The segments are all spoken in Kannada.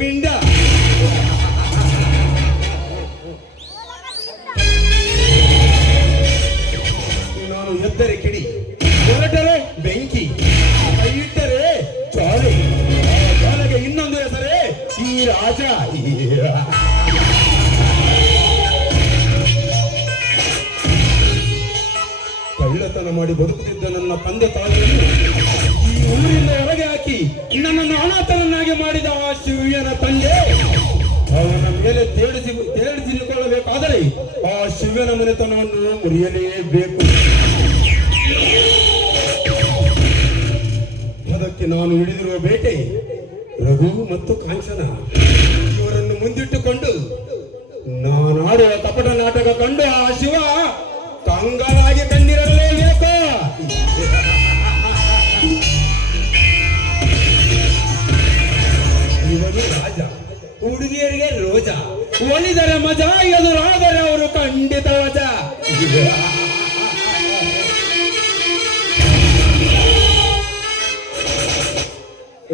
ಮಿಂಡ. ನಾನು ಎದ್ದರೆ ಕಿಡಿ, ಹೊರಟರೆ ಬೆಂಕಿ, ಕೈ ಇಟ್ಟರೆ ಜ್ವಾಲೆ, ಜ್ವಾಲೆಗೆ ಇನ್ನೊಂದು ಹೆಸರೇ ಈ ರಾಜ. ಕಳ್ಳತನ ಮಾಡಿ ಬದುಕುತ್ತಿದ್ದ ನನ್ನ ತಂದೆ ತಾಯಿಯನ್ನು ಈ ಊರಿಂದ ಹೊರಗೆ ಹಾಕಿ ನನ್ನನ್ನು ಅನಾಥನನ್ನಾಗಿ ಮಾಡಿದ ಆ ಶಿವ್ಯನ ತಂದೆ ಅವನ ಮೇಲೆ ತೇಡಿಸಿಕೊಳ್ಳಬೇಕಾದರೆ ಆ ಶಿವ್ಯನ ಮನೆತನವನ್ನು ಮುರಿಯಲೇಬೇಕು. ಅದಕ್ಕೆ ನಾನು ಹಿಡಿದಿರುವ ಬೇಟೆ ರಘು ಮತ್ತು ಕಾಂಚನ. ಇವರನ್ನು ಮುಂದಿಟ್ಟುಕೊಂಡು ನಾನಾಡುವ ಕಪಟ ನಾಟಕ ಕಂಡು ಆ ಶಿವ ಕಂಗಾಲಾಗಿ ಕಂಡಿರಲೇಬೇಕು. ಇವನು ರಾಜ, ಹುಡುಗಿಯರಿಗೆ ರೋಜ, ಒಲಿದರೆ ಮಜಾ, ಎದುರಾದರೆ ಅವರು ಖಂಡಿತ ವಜ.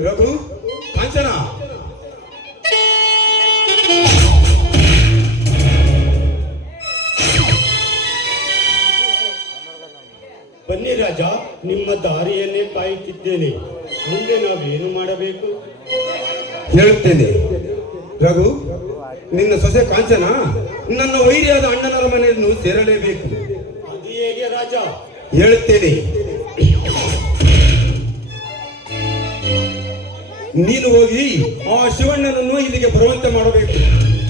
ರಘು, ಕಾಂಚನ, ಬನ್ನಿ ರಾಜ, ನಿಮ್ಮ ದಾರಿಯನ್ನೇ ಕಾಯುತ್ತಿದ್ದೇನೆ. ಮುಂದೆ ನಾವೇನು ಮಾಡಬೇಕು? ಹೇಳುತ್ತೇನೆ. ರಘು, ನಿನ್ನ ಸೊಸೆ ಕಾಂಚನ ನನ್ನ ವೈರಿಯಾದ ಅಣ್ಣನರ ಮನೆಯನ್ನು ಸೇರಲೇಬೇಕು. ಅದು ಹೇಗೆ ರಾಜ? ಹೇಳುತ್ತೇನೆ. ನೀನು ಹೋಗಿ ಆ ಶಿವಣ್ಣನನ್ನು ಇಲ್ಲಿಗೆ ಬರುವಂತೆ ಮಾಡಬೇಕು.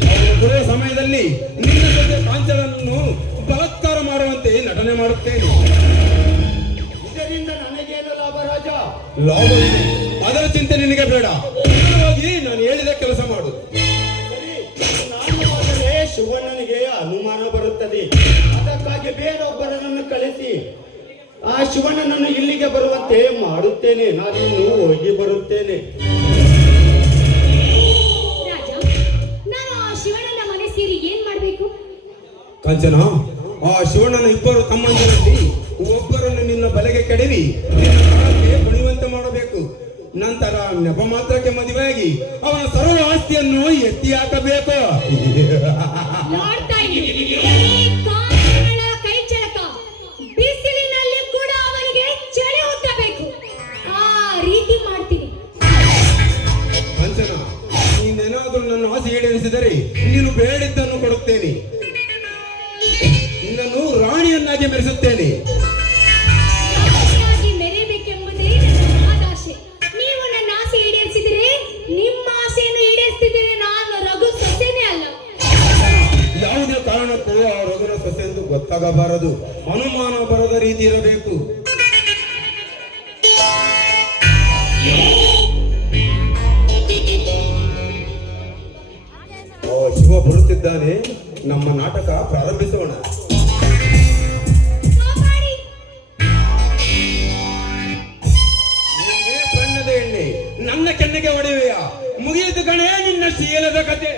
ಅವನು ಬರುವ ಸಮಯದಲ್ಲಿ ನಿನ್ನ ಜೊತೆ ಕಾಂಚನನ್ನು ಬಲಾತ್ಕಾರ ಮಾಡುವಂತೆ ನಟನೆ ಮಾಡುತ್ತೇನೆ. ಇದರಿಂದ ನನಗೇನು ಲಾಭ ರಾಜ? ಲಾಭ ಇದೆ, ಅದರ ಚಿಂತೆ ನಿನಗೆ ಬೇಡ. ಹೋಗಿ ನಾನು ಹೇಳಿದ ಕೆಲಸ ಮಾಡು. ನಾನು ಹೋದರೆ ಶಿವಣ್ಣನಿಗೆ ಅನುಮಾನ ಬರುತ್ತದೆ. ಅದಕ್ಕಾಗಿ ಬೇರೊಬ್ಬರನ್ನು ಕಳಿಸಿ ಆ ಶಿವಣ್ಣನನ್ನು ಇಲ್ಲಿಗೆ ಬರುವಂತೆ ಮಾಡುತ್ತೇನೆ. ನಾನಿನ್ನು ಹೋಗಿ ಬರುತ್ತೇನೆ. ರಾಜ, ನಾನು ಆ ಶಿವಣ್ಣನ ಮನೆ ಸೇರಿ ಏನ್ ಮಾಡ್ಬೇಕು? ಕಾಂಚನ, ಆ ಶಿವಣ್ಣನ ಇಬ್ಬರು ತಮ್ಮಂದಿರಲ್ಲಿ ಒಬ್ಬರನ್ನು ನಿನ್ನ ಬಲೆಗೆ ಕೆಡವಿ ನಿನ್ನ ಕಾಲಕ್ಕೆ ಕುಣಿಯುವಂತೆ ಮಾಡಬೇಕು. ನಂತರ ನೆಪ ಮಾತ್ರಕ್ಕೆ ಮದುವೆಯಾಗಿ ಅವನ ಸರ್ವ ಆಸ್ತಿಯನ್ನು ಎತ್ತಿ ಹಾಕಬೇಕು. ನೋಡ್ತಾ ಇದ್ದೀನಿ, ಈ ಕಾಮಣ್ಣನ ಕೈ ಚಳಕ ಬಿಸಿಲಿನಲ್ಲಿ ಕೂಡ ಅವನಿಗೆ ಚಳಿ ಹುಟ್ಟಬೇಕು. ಆ ರೀತಿ ಮಾಡ್ತೀನಿ. ಕಾಂಚನ, ನೀನೇನಾದರೂ ನನ್ನ ಆಸೆ ಈಡೇರಿಸಿದರೆ ನೀನು ಬೇಡಿದ್ದನ್ನು ಕೊಡುತ್ತೇನೆ. ನಿನ್ನನ್ನು ರಾಣಿಯನ್ನಾಗಿ ಮೆರೆಸುತ್ತೇನೆ. ರಾಣಿಯಾಗಿ ಮೆರೆಯಬೇಕೆಂಬುದೇ ನನ್ನ ಮಹದಾಸೆ. ನೀವು ನನ್ನ ಆಸೆ ಈಡೇರಿಸಿದರೆ ನಿಮ್ಮ ಆಸೆಯನ್ನು ಈಡೇರಿಸ್ತಿದ್ದೀರಿ. ನಾನು ರಘು ಸೊಸೆನೇ ಅಲ್ಲ. ಯಾವುದೇ ಕಾರಣಕ್ಕೂ ಆ ರಘುನ ಸೊಸೆ ಎಂದು ಗೊತ್ತಾಗಬಾರದು. ಅನುಮಾನ ಬರದ ರೀತಿ ಇರಬೇಕು. ಶಿವ ಬರುತ್ತಿದ್ದಾನೆ. ನಮ್ಮ ನಾಟಕ ಪ್ರಾರಂಭಿಸೋಣ. ಬಣ್ಣದ ಎಣ್ಣೆ ನನ್ನ ಕೆನ್ನೆಗೆ ಹೊಡೆಯುವೆಯ? ಮುಗಿಯಿತು ಕಣೆ ನಿನ್ನ ಶೀಲದ ಕತೆ.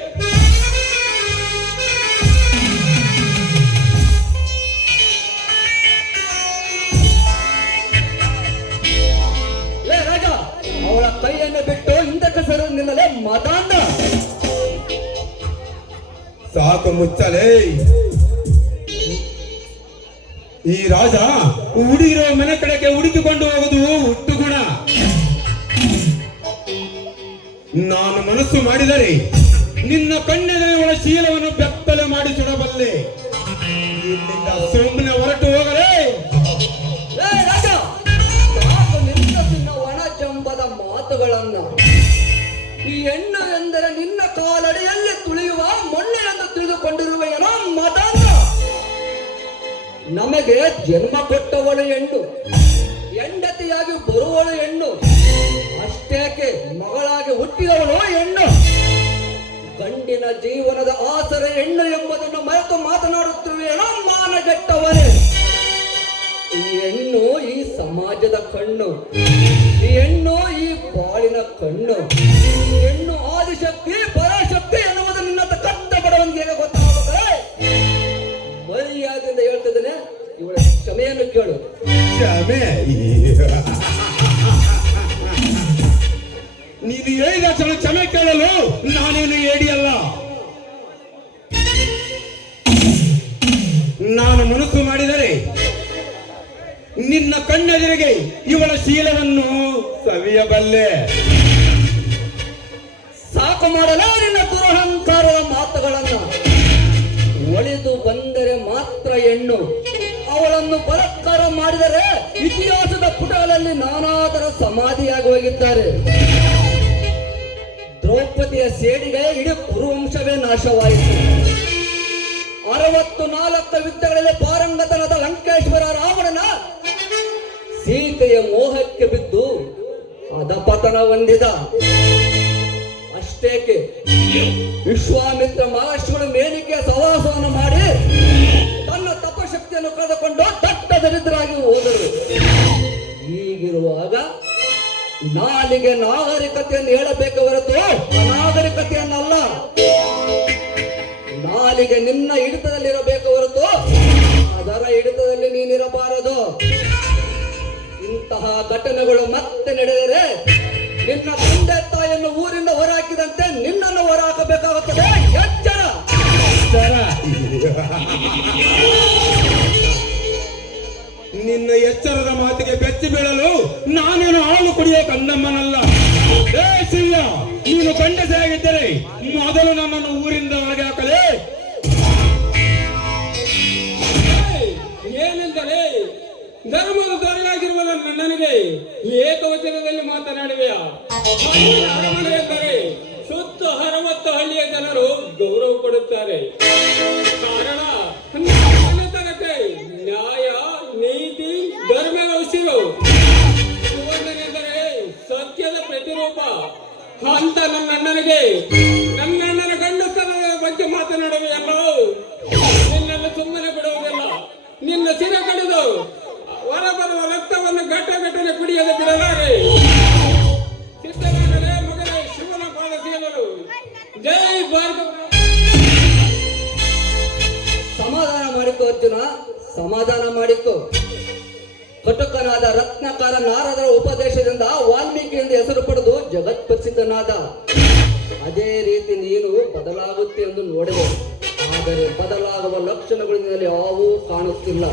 ರಾಜ, ಅವಳ ಕೈಯನ್ನು ಬಿಟ್ಟು ಹಿಂದಕ್ಕೆ ಸರು ನಿನ್ನಲೇ ಮತಾಂಧ. ಸಾಕು ಮುಚ್ಚಲೇ. ಈ ರಾಜ ಹುಡುಗಿರೋ ಮನೆ ಕಡೆಗೆ ಹುಡುಕಿಕೊಂಡು ಹೋಗುವುದು ಹುಟ್ಟು ಗುಣ. ನಾನು ಮನಸ್ಸು ಮಾಡಿದರೆ ನಿನ್ನ ಕಣ್ಣೆದೆ ಒಳ ಶೀಲವನ್ನು ಬೆತ್ತಲೆ ಮಾಡಿ ಸುಡಬಲ್ಲೆ. ಇಲ್ಲಿಂದ ಸುಮ್ಮನೆ ಹೊರಟು ಹೋಗಲೇ. ರಾಜ, ಸಾಕು ನಿನ್ನ ಒಣ ಜಂಬದ ಮಾತುಗಳನ್ನ. ಈ ಹೆಣ್ಣು ಎಂದರೆ ನಿನ್ನ ಕಾಲಡಿಯಲ್ಲಿ ತುಳಿಯುವ ಮೊನ್ನೆ ಎಂದು ತಿಳಿದುಕೊಂಡಿರುವ ಏನೋ ಮತಾಂಧ. ನಮಗೆ ಜನ್ಮ ಕೊಟ್ಟವಳು ಹೆಣ್ಣು, ಹೆಂಡತಿಯಾಗಿ ಬರುವಳು ಹೆಣ್ಣು. ಅಷ್ಟೇಕೆ ಮಗಳಾಗಿ ಹುಟ್ಟಿದವಳು ಹೆಣ್ಣು. ಗಂಡಿನ ಜೀವನದ ಆಸರೆ ಹೆಣ್ಣು ಎಂಬುದನ್ನು ಮರೆತು ಮಾತನಾಡುತ್ತಿರುವೇನೋ ಮಾನಗೆಟ್ಟವರೇ. ಈ ಹೆಣ್ಣು ಈ ಸಮಾಜದ ಕಣ್ಣು, ಈ ಹೆಣ್ಣು ಈ ಬಾಳಿನ ಕಣ್ಣು, ಈ ಹೆಣ್ಣು ಆದಿಶಕ್ತಿ ಪರಾಶಕ್ತಿ ಎನ್ನುವುದು ನಿನ್ನ ಕಟ್ಟ ಬಡವನಿಗೆ ಗೊತ್ತಾಗಬೇಕೇ. ಮರ್ಯಾದೆಯಿಂದ ಹೇಳ್ತಿದ್ದೇನೆ, ಇವಳ ಕ್ಷಮೆಯನ್ನು ಕೇಳು. ಕ್ಷಮೆ? ನೀನು ಹೇಳಿದ ಕ್ಷಮೆ ಕೇಳಲು ನಾನೇನು ಏಡಿಯಲ್ಲ. ನಾನು ಮನಸ್ಸು ಮಾಡಿದರೆ ನಿನ್ನ ಕಣ್ಣೆದುರಿಗೆ ಇವಳ ಶೀಲವನ್ನು ಸವಿಯಬಲ್ಲೆ. ಸಾಕು ಮಾಡಲೇ ನಿನ್ನ ದುರಹಂಕಾರದ ಮಾತುಗಳನ್ನ. ಒಳಿದು ಬಂದರೆ ಮಾತ್ರ ಹೆಣ್ಣು, ಅವಳನ್ನು ಬಲಾತ್ಕಾರ ಮಾಡಿದರೆ ಇತಿಹಾಸದ ಪುಟಗಳಲ್ಲಿ ನಾನಾದರ ಸಮಾಧಿಯಾಗಿ ಹೋಗಿದ್ದಾರೆ. ದ್ರೌಪದಿಯ ಸೇಡಿಗೆ ಇಡೀ ಕುರುವಂಶವೇ ನಾಶವಾಯಿತು. 64 ವಿದ್ಯೆಗಳಲ್ಲಿ ಪಾರಂಗತನಾದ ಲಂಕೇಶ್ವರ ರಾವಣನ ಸೀತೆಯ ಮೋಹಕ್ಕೆ ಬಿದ್ದು ಅಧಪತನ ಹೊಂದಿದ. ಅಷ್ಟೇಕೆ ವಿಶ್ವಾಮಿತ್ರ ಮಹರ್ಷಿಗಳು ಮೇಲಿಕೆಯ ಸಹವಾಸವನ್ನು ಮಾಡಿ ತನ್ನ ತಪಶಕ್ತಿಯನ್ನು ಕಳೆದುಕೊಂಡು ದಟ್ಟ ದರಿದ್ರಾಗಿ ಹೋದರು. ಹೀಗಿರುವಾಗ ನಾಲಿಗೆ ನಾಗರಿಕತೆಯನ್ನು ಹೇಳಬೇಕು ಹೊರತು ಅನಾಗರಿಕತೆಯನ್ನಲ್ಲ. ನಾಲಿಗೆ ನಿನ್ನ ಹಿಡಿತದಲ್ಲಿರಬೇಕು ಹೊರತು ಅದರ ಹಿಡಿತದಲ್ಲಿ ನೀನಿರಬಾರದು. ಇಂತಹ ಘಟನೆಗಳು ಮತ್ತೆ ನಡೆದರೆ ನಿನ್ನ ತಂದೆ ತಾಯಿಯನ್ನು ಊರಿಂದ ಹೊರಹಾಕಿದಂತೆ ನಿನ್ನನ್ನು ಹೊರಹಾಕಬೇಕಾಗುತ್ತದೆ. ಎಚ್ಚರ. ನಿನ್ನ ಎಚ್ಚರದ ಮಾತಿಗೆ ಬೆಚ್ಚಿ ಬೀಳಲು ನಾನೇನು ಹಾಲು ಕುಡಿಯೋ ಕಂದಮ್ಮನಲ್ಲ. ಏ ಶಿವ್ಯ, ನೀನು ಗಂಡಸೆ ಆಗಿದ್ದರೆ ಮೊದಲು ನನ್ನನ್ನು ಊರಿಂದ ಹೊರಗೆ ಹಾಕಲೇ. ಏನೆಂದರೆ ಧರ್ಮದ ದೊರೆಯಾಗಿರುವ ನನಗೆ ಏಕವಚನದಲ್ಲಿ ಮಾತನಾಡುವೆಯಾ? ಅರಮನೆ ಎಂದರೆ ಸುತ್ತ 60 ಹಳ್ಳಿಯ ಜನರು ಗೌರವ ಕೊಡುತ್ತಾರೆ. ಕಾರಣ ಮನೆತನಕ್ಕೆ ನ್ಯಾಯ, ನೀತಿ, ಧರ್ಮದ ಉಸಿರು. ಸುವರ್ಣನೆಂದರೆ ಸತ್ಯದ ಪ್ರತಿರೂಪ. ಅಂತ ನನ್ನಣ್ಣನಿಗೆ ನನ್ನಣ್ಣನ ಗಂಡಸ್ತನದ ಬಗ್ಗೆ ಮಾತನಾಡುವೆಯಲ್ಲೋ, ನಿನ್ನನ್ನು ಸುಮ್ಮನೆ ಬಿಡುವುದಿಲ್ಲ. ನಿನ್ನ ಸಿರ ಕಡಿದು ಹೊರಬರುವ ರಕ್ತವನ್ನು ಘಟನೆ ಕುಡಿಯಲು ಬಿಡಲಾರೆ. ಸಿದ್ಧರಾಗಲೇ ಮಗನೇ, ಶಿವನ ಪಾದ ಸೇರಲು. ಜೈ ಭಾರತ. ಸಮಾಧಾನ ಮಾಡಿಕೊ ಅರ್ಜುನ, ಸಮಾಧಾನ ಮಾಡಿಕೊ. ಕಟುಕನಾದ ರತ್ನಕಾರ ನಾರದರ ಉಪದೇಶದಿಂದ ವಾಲ್ಮೀಕಿ ಎಂದು ಹೆಸರು ಪಡೆದು ಜಗತ್ಪ್ರಸಿದ್ಧನಾದ. ಅದೇ ರೀತಿ ನೀನು ಬದಲಾಗುತ್ತೆ ಎಂದು ನೋಡಿದೆ. ಆದರೆ ಬದಲಾಗುವ ಲಕ್ಷಣಗಳು ನಿನ್ನಲ್ಲಿ ಯಾವೂ ಕಾಣುತ್ತಿಲ್ಲ.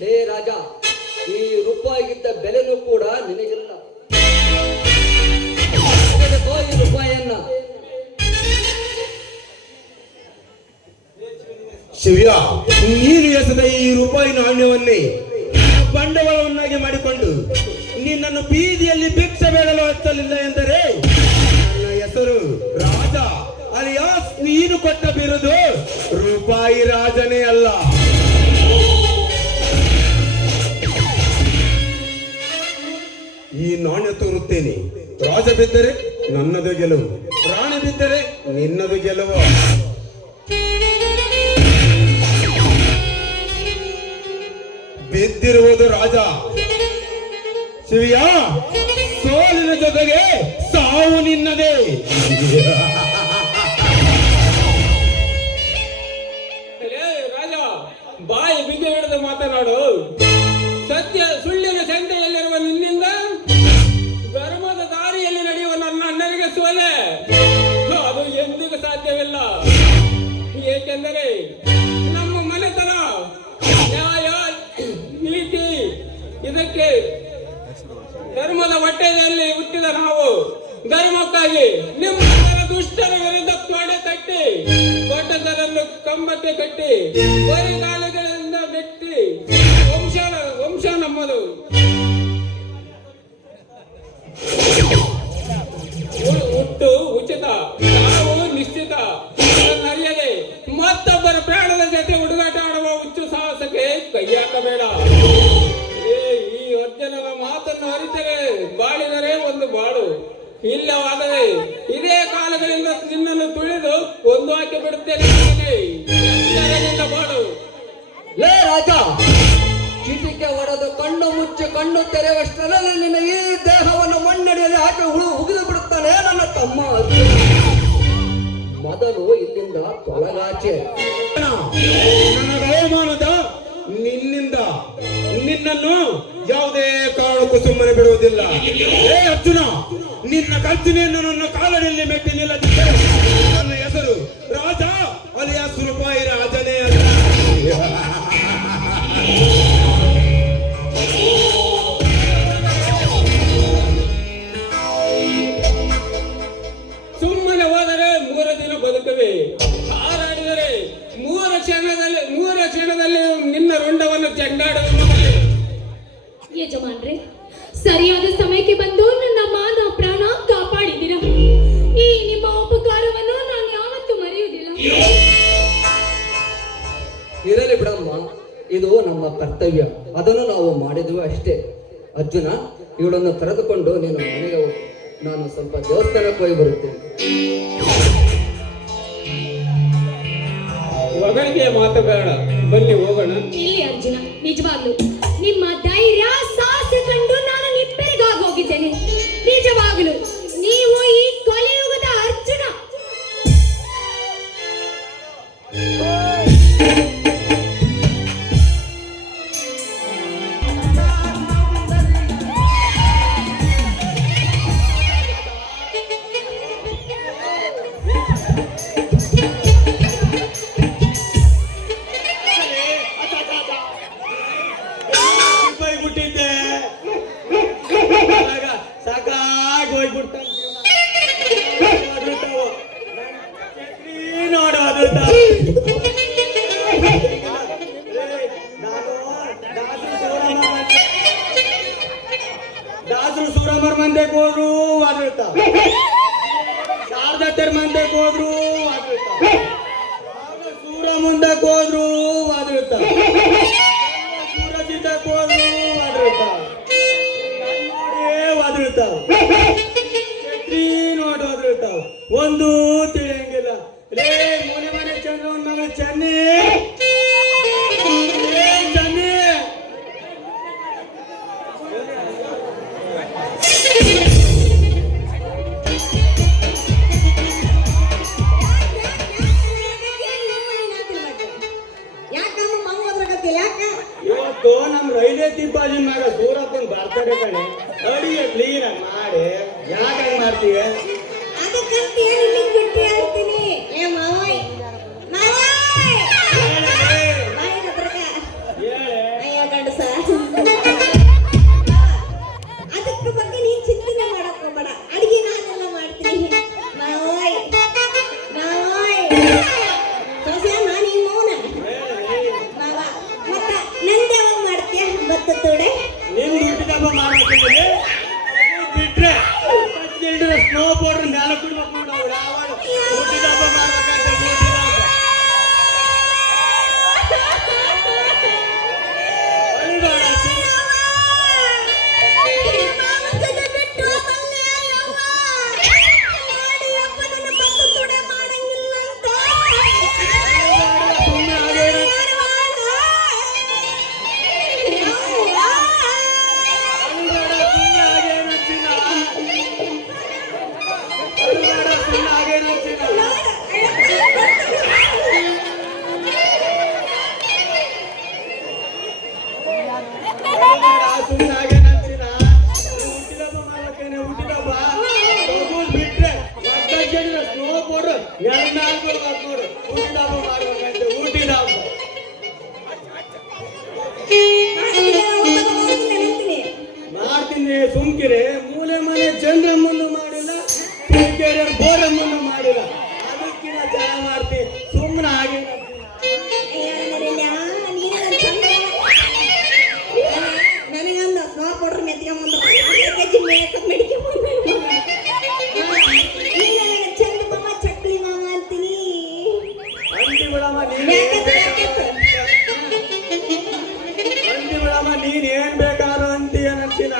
ಲೇ ರಾಜ, ಈ ರೂಪಾಯಿಗಿದ್ದ ಬೆಲೆನೂ ಕೂಡ ನಿನಗಿಲ್ಲ. ಈ ರೂಪಾಯಿಯನ್ನ ಶಿವ್ಯ, ನೀನು ಎಸೆದ ಈ ರೂಪಾಯಿ ನಾಣ್ಯವನ್ನೇ ಬಂಡವಾಳವನ್ನಾಗಿ ಮಾಡಿಕೊಂಡು ನಿನ್ನನ್ನು ಬೀದಿಯಲ್ಲಿ ಭಿಕ್ಷೆ ಬೇಡಲು ಹಚ್ಚಲಿಲ್ಲ ಎಂದರೆ ನನ್ನ ಹೆಸರು ರಾಜ ಅಲಿಯಾಸ್ ನೀನು ಕೊಟ್ಟ ಬಿರುದು ರೂಪಾಯಿ ರಾಜನೇ ಅಲ್ಲ. ಈ ನಾಣ್ಯ ತೋರುತ್ತೇನೆ. ರಾಜ ಬಿದ್ದರೆ ನನ್ನದು ಗೆಲುವು, ರಾಣಿ ಬಿದ್ದರೆ ನಿನ್ನದು ಗೆಲುವು. ಬಿದ್ದಿರುವುದು ರಾಜ. ಶಿವ್ಯ, ಸೋಲಿನ ಜೊತೆಗೆ ಸಾವು ನಿನ್ನದೇ. ರಾಜ, ಬಾಯಿ ಬಿಗಿ ಹಿಡಿದು ಮಾತನಾಡು. ಸತ್ಯ ಸುಳ್ಳಿನ ಸಂತೆಯಲ್ಲಿರುವ ನಿನ್ನಿಂದ ಧರ್ಮದ ದಾರಿಯಲ್ಲಿ ನಡೆಯುವ ನನ್ನ ಅಣ್ಣನಿಗೆ ಸೋಲೆ ಅದು ಎಂದಿಗೂ ಸಾಧ್ಯವಿಲ್ಲ. ಏಕೆಂದರೆ ನಮ್ಮ ಮನೆತನ ನ್ಯಾಯ, ನೀತಿ, ಇದಕ್ಕೆ ಧರ್ಮದ ಹೊಟ್ಟೆಯಲ್ಲಿ ಹುಟ್ಟಿದ ನಾವು ಧರ್ಮಕ್ಕಾಗಿ ನಿಮ್ಮ ದುಷ್ಟರ ವಿರುದ್ಧ ತೊಡೆ ತಟ್ಟಿ ದೊಡ್ಡದರನ್ನು ಕಂಬಕ್ಕೆ ಕಟ್ಟಿ ಬರಿಗಾಲಗಳಿಂದ ನೆಟ್ಟಿ ವಂಶ ನಮ್ಮದು. ಹುಟ್ಟು ಉಚಿತ, ನಾವು ನಿಶ್ಚಿತ. ಅರಿಯದೆ ಮತ್ತೊಬ್ಬರ ಪ್ರಾಣದ ಜೊತೆ ಹುಡುಗಾಟ ಆಡುವ ಹುಚ್ಚು ಸಾಹಸಕ್ಕೆ ಕೈ ಹಾಕಬೇಡ. ಈ ಅರ್ಜುನನ ಮಾತನ್ನು ಅರಿತರೆ ಬಾಳಿದರೆ ಒಂದು ಬಾಳು, ಇಲ್ಲವಾದರೆ ಇದೇ ಕಾಲಗಳಿಂದ ನಿನ್ನನ್ನು ತುಳಿದು ಕೊಂದು ಹಾಕಿ ಬಿಡುತ್ತೇನೆ. ಬಾಳು. ಲೇ ರಾಜ, ಚಿಟಿಕೆ ಹೊಡೆದು ಕಣ್ಣು ಮುಚ್ಚಿ ಕಣ್ಣು ತೆರೆಯುವಷ್ಟರಲ್ಲಿ ನಿನ್ನ ಈ ದೇಹವನ್ನು ಮಣ್ಣಡಿಯಲ್ಲಿ ಹಾಕಿ ಉಗಿದು ಬಿಡುತ್ತಾನೆ ನನ್ನ ತಮ್ಮ ಅರ್ಜುನ. ಮೊದಲು ಇಲ್ಲಿಂದ ತೊಲಗಾಚೆ. ನನ್ನ ಅವಮಾನದ ನಿನ್ನಿಂದ ನಿನ್ನನ್ನು ಯಾವುದೇ ಕಾರಣಕ್ಕೂ ಸುಮ್ಮನೆ ಬಿಡುವುದಿಲ್ಲ. ಏ ಅರ್ಜುನ, ನಿನ್ನ ಖರ್ಚಿನಿಂದ ನನ್ನ ಕಾಲದಲ್ಲಿ ಮೆಟ್ಟಿ ನಿಲ್ಲದಿದ್ದರೆ ನನ್ನ ಹೆಸರು ರಾಜ ಅಲಿಯಾಸ್ ರೂಪಾಯಿ ರಾಜನೇ ಅಲ್ಲ. ಸುಮ್ಮನೆ ಹೋದರೆ 3 ದಿನ ಬದುಕುವೆ, ಹಾರಾಡಿದರೆ 3 ಕ್ಷಣದಲ್ಲಿ ನಿನ್ನ ರುಂಡವನ್ನು ಚೆಂಡಾಡುವ. ಯಜಮಾನ್ರೆ, ಸರಿಯಾದ ಸಮಯಕ್ಕೆ ಬಂದು ನನ್ನ ಮಾನ ಪ್ರಾಣ ಕಾಪಾಡಿದಿರ. ಈ ನಿಮ್ಮ ಉಪಕಾರವನ್ನು ನಾನು ಯಾವತ್ತೂ ಮರೆಯುವುದಿಲ್ಲ. ಇರಲಿ ಬಿಡಮ್ಮ, ಇದು ನಮ್ಮ ಕರ್ತವ್ಯ, ಅದನ್ನು ನಾವು ಮಾಡಿದ್ವಿ ಅಷ್ಟೇ. ಅರ್ಜುನ, ಇವಳನ್ನು ಕರೆದುಕೊಂಡು ನೀನು ಮನೆಗೆ ಹೋಗು. ನಾನು ಸ್ವಲ್ಪ ದೇವಸ್ಥಾನಕ್ಕೆ ಹೋಗಿ ಬರುತ್ತೇನೆ. ಹೊಗಳಿಗೆ ಮಾತು ಬೇಡ, ಬನ್ನಿ ಹೋಗೋಣ. ಇಲ್ಲಿ ಅರ್ಜುನ, ನಿಜವಾಗ್ಲು ನಿಮ್ಮ ಧೈರ್ಯ ಸಾಹಸ ಕಂಡು ನಾನು ನಿಬ್ಬೆರಗಾಗಿ ಹೋಗಿದ್ದೇನೆ. ನಿಜವಾಗ್ಲು ನೀವು ಈ ಕಲಿಯುಗದ ಅರ್ಜುನ. ಬಿಟ್ಟಿದ್ದೆ ಸಾಕಾಗಿ ಹೋಗ್ಬಿಡ್ತಾನೆ ನೋಡೋದು. ದಾಸರು ಸೂರಮ್ಮರ ಮಂದೆಗೆ ಹೋದ್ರು ವಾದಿರ್ತಾವ, ಶಾರದತ್ತರ ಮಂದೆಗೆ ಹೋದ್ರು ವಾದಿರ್ತಾವ, ಸೂರ ಮುಂದಕ್ಕೆ ಹೋದ್ರು ವಾದಿರ್ತಾವ, ಸೂರಜಿತಕ್ಕೆ ಹೋದ್ರು ವಾದಿರ್ತಾವ, ಛತ್ರಿ ನೋಡಿ ವಾದಿರ್ತಾವ. ಒಂದು ತಿಳಿಯಂಗಿಲ್ಲ. ರೇ ಮೂಲೆ ಮನೆ ಚಂದ್ರ ಮಗ ಚೆನ್ನಿ ಚೆನ್ನಿ ಇವತ್ತು ನಮ್ ರೈಲ್ವೆ ತಿಪ್ಪಾಜಿ ಮಗ ಸೂರಪ್ಪನ್ ಬರ್ತಾರೆ ಕಣೆ. ಅಡಿಗೆ ಕ್ಲೀನ್ ಆಗಿ ಮಾಡಿ ಯಾಕೆ ಹಂಗ್ ಮಾಡ್ತೀಯ? ಅದಕ್ಕೆ ಬಗ್ಗೆ ನೀನ್ ಚಿಂತನೆ ಮಾಡಕ್ ಹೋಗ್ಬೇಡ. ಅಡಿಗೆ ನಾನೆಲ್ಲ ಮಾಡ್ತೀನಿ. ನಾನೀಗ ಮೌನ ಮತ್ತ ನಂದು ಯಾವಾಗ ಮಾಡ್ತೀಯ? ಭತ್ತ ತೋಡೆ ನಿನ್ ಹುಟ್ಟಿದ ಹಬ್ಬ ಮಾಡ್ಬೇಕಂದ್ರೆ ಬಿಟ್ರೆ ಸ್ನೋ ಪೌಡರ್ ಮ್ಯಾಲ ಕುಡ್ಬೇಕು ನೋಡು. ಅವ್ರು ಯಾವಾಗ ಹುಟ್ಟಿದ ಹಬ್ಬ ಮಾಡ್ಬೇಕಂತ ಹುಟ್ಟಿದ ಹಬ್ಬ ಅಳಿಬೇಡ. ಮಾಡ್ತೀನಿ ಸುಮ್ಕಿರೆ. ಮೂಲೆ ಮನೆ ಚಂದ್ರಮ್ಮನ್ನು ಮಾಡಿಲ್ಲ, ಬೋರಮ್ಮನ್ನು ಮಾಡಿಲ್ಲ, ಅದಕ್ಕಿಂತ ಚೆನ್ನಾಗಿ ಮಾಡ್ತೀನಿ. ಸುಮ್ಮನೆ ಹಾಗೆ ನನಗಂದ ಸ್ನೋ ಪೌಡರ್ ಮೆತ್ಕೊಂಬಂದ ಮೇಕಪ್ ಮೆಡಿಕೊಂಬಂದ ಚಂದ ಮಾಮ ಚಕ್ಲಿ ಮಾಮ ಅಂತೀನಿ. ಅಂಟಿ ಬಿಡಮ್ಮ ನೀನ್ ಏನ್ ಬೇಕಾದ್ರೂ ಅಂತೀಯ ನಂತಿನ.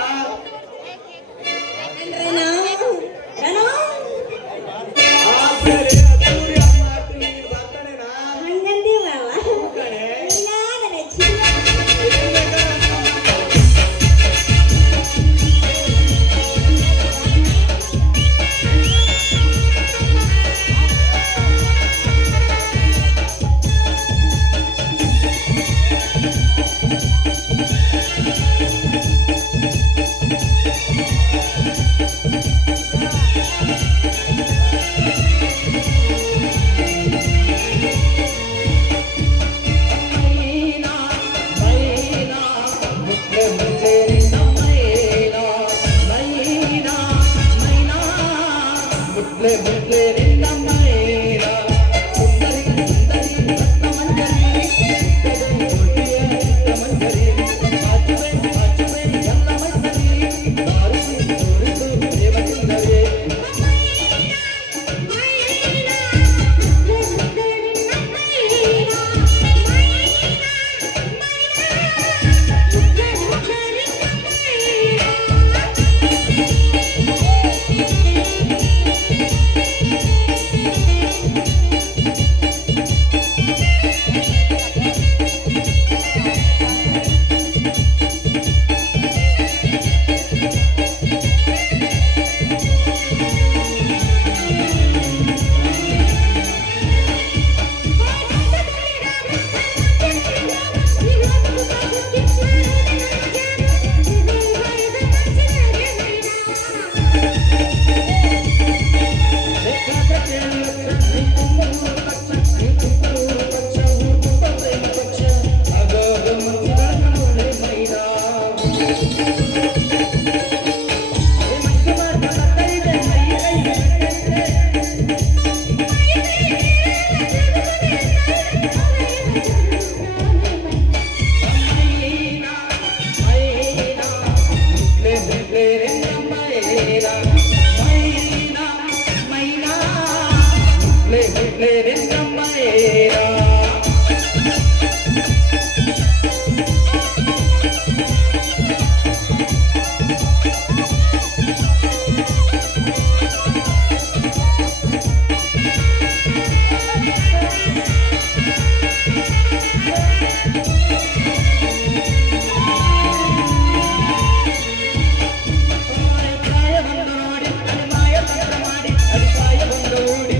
ಮಾಡಿ ಅಡಿಪಾಯ ಬಂದು ನೋಡಿ ಅಡಿಪಾಯ ಬಂದು ಓಡಿ